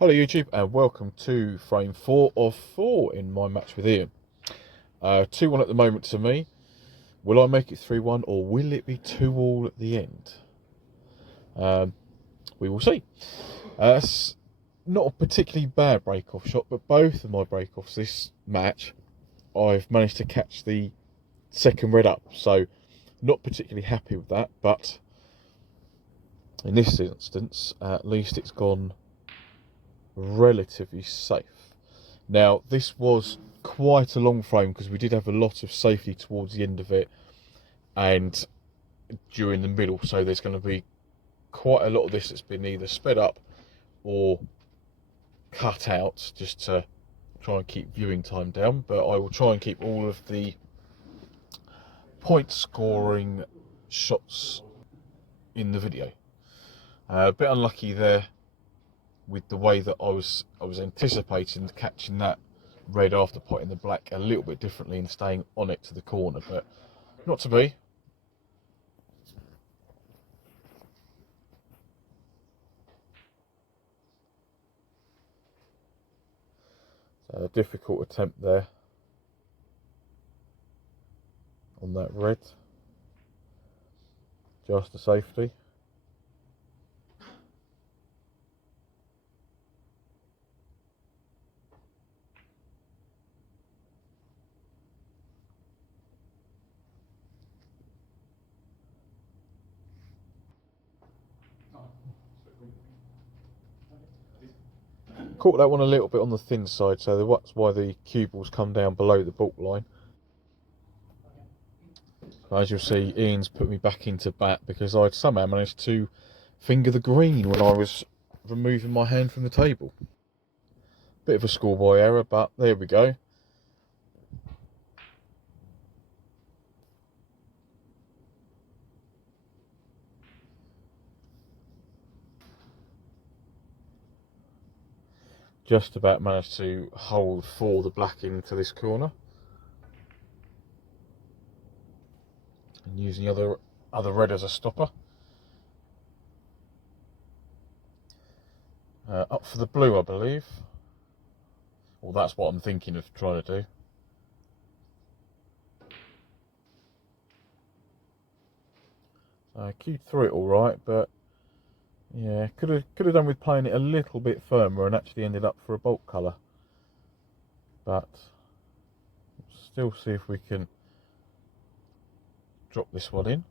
Hello YouTube and welcome to frame 4 of 4 in my match with Ian. 2-1 at the moment to me. Will I make it 3-1 or will it be 2-all at the end? We will see. It's not a particularly bad break-off shot, but both of my break-offs this match I've managed to catch the second red up, so not particularly happy with that, but in this instance at least it's gone relatively safe. Now this was quite a long frame because we did have a lot of safety towards the end of it and during the middle, so there's going to be quite a lot of this that's been either sped up or cut out just to try and keep viewing time down, but I will try and keep all of the point scoring shots in the video. A bit unlucky there with the way that I was anticipating catching that red after potting the black a little bit differently and staying on it to the corner, but not to be. So a difficult attempt there on that red, just a safety. Caught that one a little bit on the thin side, so that's why the cue balls come down below the baulk line. As you'll see, Ian's put me back into bat because I'd somehow managed to finger the green when I was removing my hand from the table. Bit of a schoolboy error, but there we go. Just about managed to hold for the black into this corner. And using the other red as a stopper. Up for the blue, I believe. Well, that's what I'm thinking of trying to do. I cued through it all right, but yeah, could have done with playing it a little bit firmer and actually ended up for a baulk colour. But still see if we can drop this one in.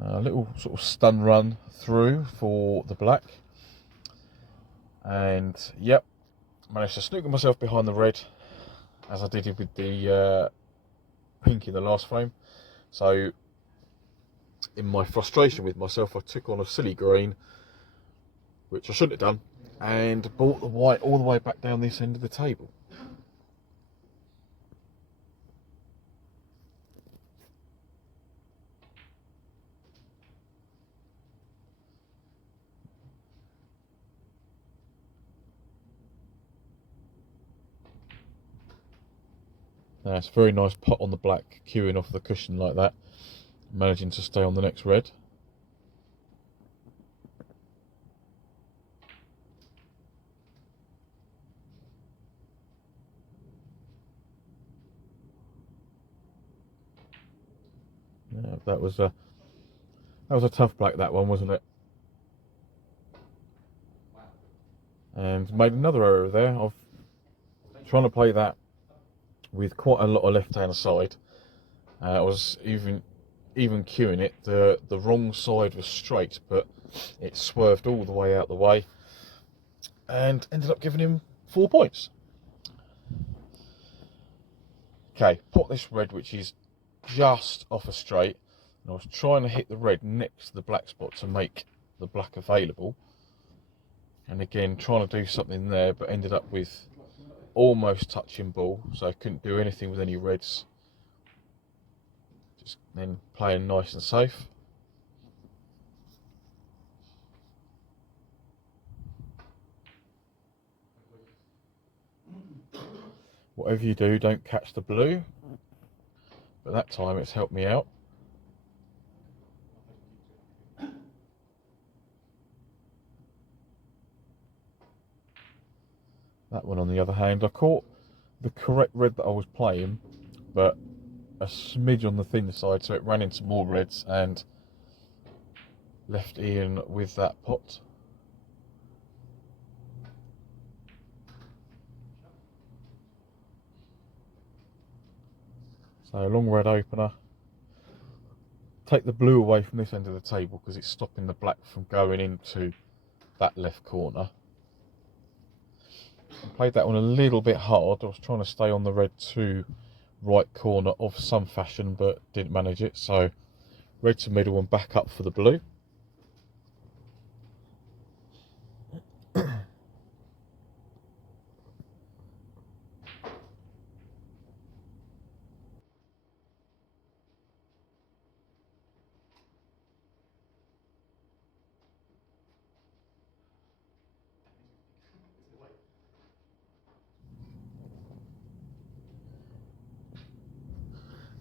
A little sort of stun run through for the black, and yep, managed to snooker myself behind the red as I did with the pink in the last frame. So in my frustration with myself, I took on a silly green, which I shouldn't have done, and brought the white all the way back down this end of the table. It's a very nice pot on the black, cueing off the cushion like that, managing to stay on the next red. Yeah, that was a tough black, that one, wasn't it? And made another error there of trying to play that with quite a lot of left hand side. I was even cueing it, the wrong side was straight, but it swerved all the way out the way and ended up giving him 4 points. Okay, pot this red, which is just off a straight, and I was trying to hit the red next to the black spot to make the black available, and again trying to do something there, but ended up with almost touching ball, so I couldn't do anything with any reds. Just then playing nice and safe. whatever you do, don't catch the blue. But that time it's helped me out. That one, on the other hand, I caught the correct red that I was playing, but a smidge on the thin side, so it ran into more reds and left Ian with that pot. So long red opener. Take the blue away from this end of the table because it's stopping the black from going into that left corner. I played that one a little bit hard. I was trying to stay on the red 2 right corner of some fashion, but didn't manage it. So red to middle and back up for the blue.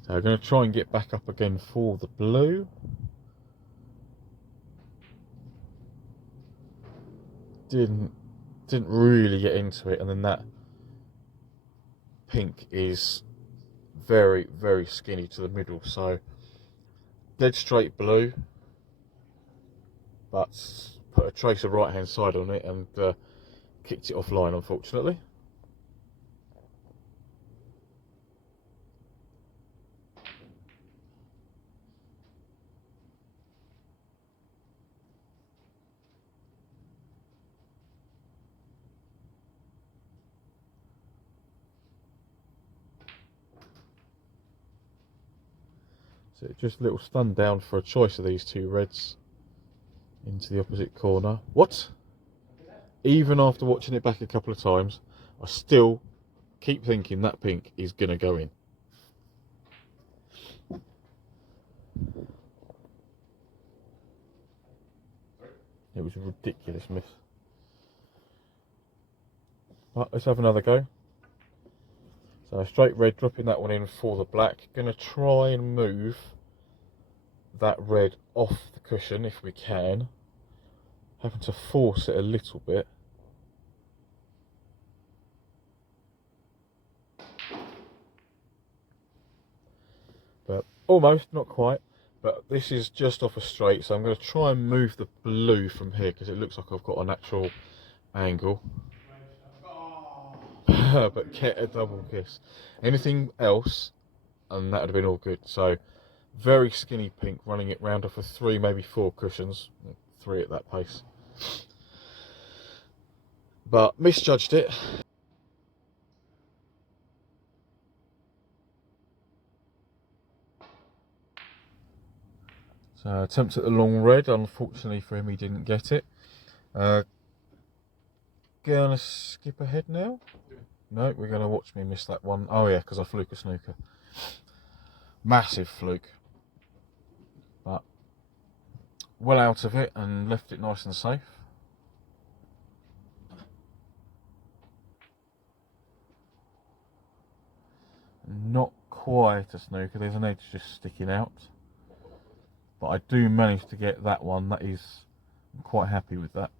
So I'm going to try and get back up again for the blue. Didn't really get into it, and then that pink is very, very skinny to the middle, so dead straight blue, but put a trace of right hand side on it and kicked it offline, unfortunately. So just a little stun down for a choice of these 2 reds into the opposite corner. What? Even after watching it back a couple of times, I still keep thinking that pink is going to go in. It was a ridiculous miss. But let's have another go. So straight red, dropping that one in for the black. Going to try and move that red off the cushion if we can. Having to force it a little bit. But almost, not quite. But this is just off a straight, so I'm going to try and move the blue from here because it looks like I've got a natural angle. But get a double kiss. Anything else and that would have been all good. So very skinny pink, running it round off of 3, maybe 4 cushions. 3 at that pace. But misjudged it. So attempt at the long red. Unfortunately for him, he didn't get it. Gonna skip ahead now. No, we're gonna watch me miss that one. Oh yeah, because I fluke a snooker. Massive fluke. But well out of it and left it nice and safe. Not quite a snooker, there's an edge just sticking out. But I do manage to get that one. That is, I'm quite happy with that.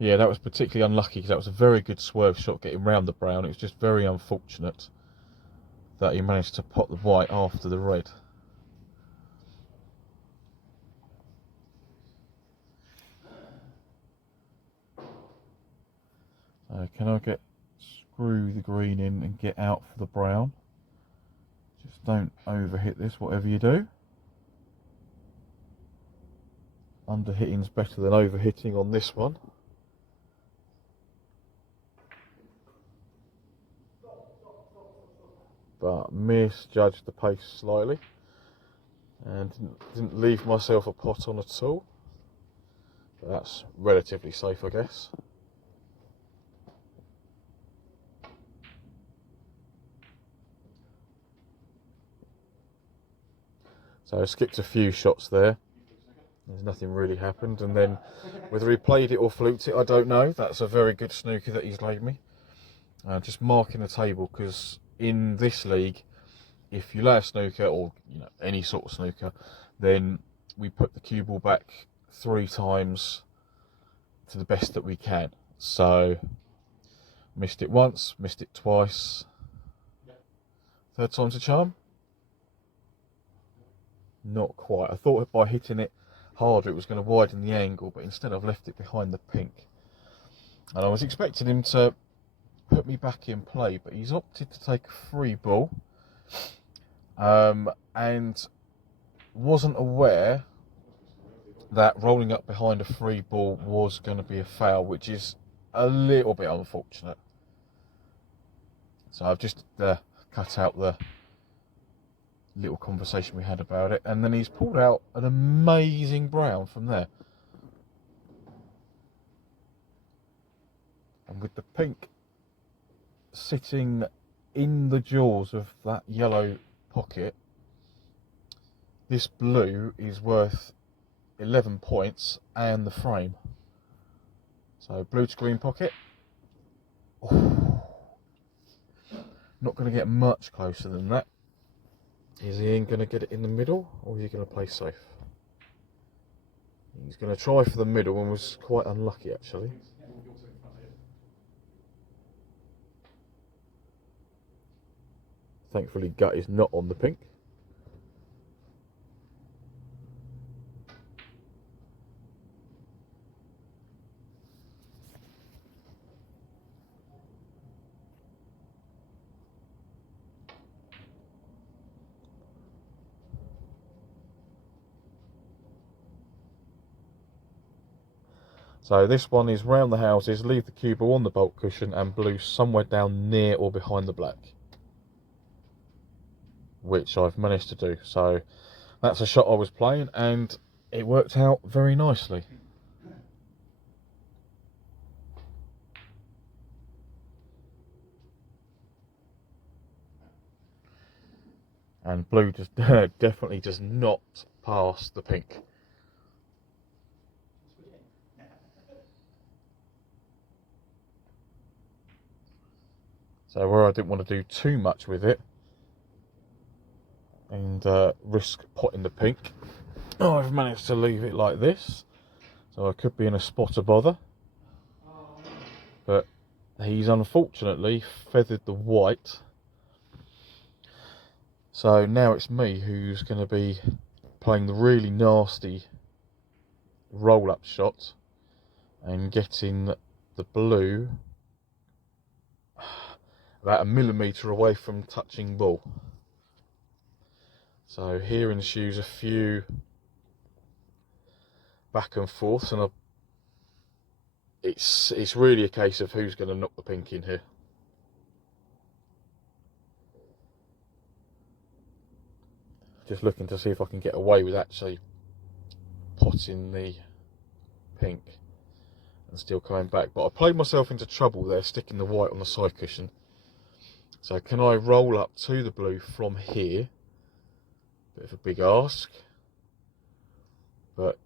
Yeah, that was particularly unlucky because that was a very good swerve shot getting round the brown. It was just very unfortunate that he managed to pot the white after the red. Can I screw the green in and get out for the brown? Just don't overhit this, whatever you do. Underhitting's better than overhitting on this one. But misjudged the pace slightly and didn't leave myself a pot on at all. But that's relatively safe, I guess. So I skipped a few shots there. There's nothing really happened, and then whether he played it or fluked it, I don't know. That's a very good snooker that he's laid me. Just marking the table, because in this league, if you lay a snooker, or any sort of snooker, then we put the cue ball back 3 times to the best that we can. So missed it once, missed it twice. 3rd time's a charm. Not quite. I thought by hitting it harder it was going to widen the angle, but instead I've left it behind the pink. And I was expecting him to put me back in play, but he's opted to take a free ball, and wasn't aware that rolling up behind a free ball was going to be a foul, which is a little bit unfortunate. So I've just cut out the little conversation we had about it, and then he's pulled out an amazing brown from there. And with the pink sitting in the jaws of that yellow pocket, this blue is worth 11 points and the frame. So blue to green pocket. Oh, not going to get much closer than that. Is he going to get it in the middle, or is he going to play safe? He's going to try for the middle, and was quite unlucky actually. Thankfully gut is not on the pink. So this one is round the houses, leave the cue ball on the bulk cushion, and blue somewhere down near or behind the black, which I've managed to do. So that's a shot I was playing, and it worked out very nicely. And blue just definitely does not pass the pink. So where I didn't want to do too much with it and risk potting the pink, I've managed to leave it like this. So I could be in a spot of bother, but he's unfortunately feathered the white. So now it's me who's going to be playing the really nasty roll-up shot and getting the blue about 1 millimetre away from touching ball. So here ensues a few back and forths, and it's really a case of who's going to knock the pink in here. Just looking to see if I can get away with actually potting the pink and still coming back. But I played myself into trouble there, sticking the white on the side cushion. So can I roll up to the blue from here? Bit of a big ask, but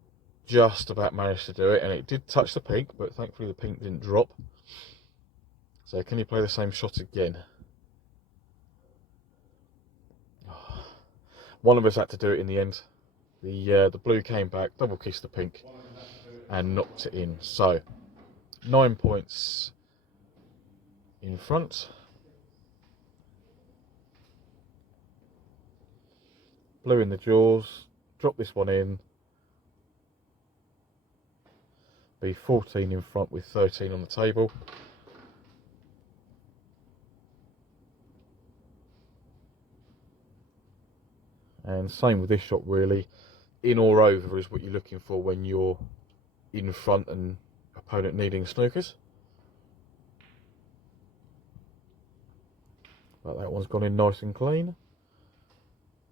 just about managed to do it, and it did touch the pink, but thankfully the pink didn't drop. So can you play the same shot again? One of us had to do it in the end. The blue came back, double kissed the pink, and knocked it in. So 9 points in front. Blue in the jaws, drop this one in, be 14 in front with 13 on the table. And same with this shot really, in or over is what you're looking for when you're in front and opponent needing snookers. But that one's gone in nice and clean.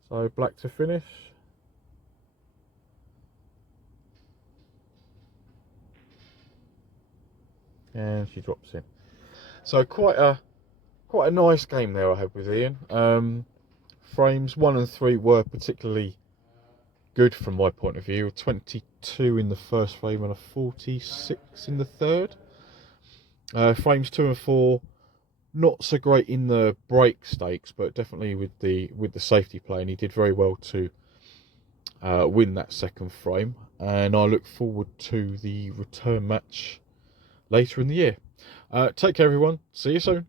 So black to finish. And she drops in. So quite a nice game there I had with Ian. Frames 1 and 3 were particularly good from my point of view. A 22 in the first frame and a 46 in the third. Frames 2 and 4, not so great in the break stakes, but definitely with the safety play, and he did very well to win that second frame. And I look forward to the return match later in the year. Take care, everyone. See you soon.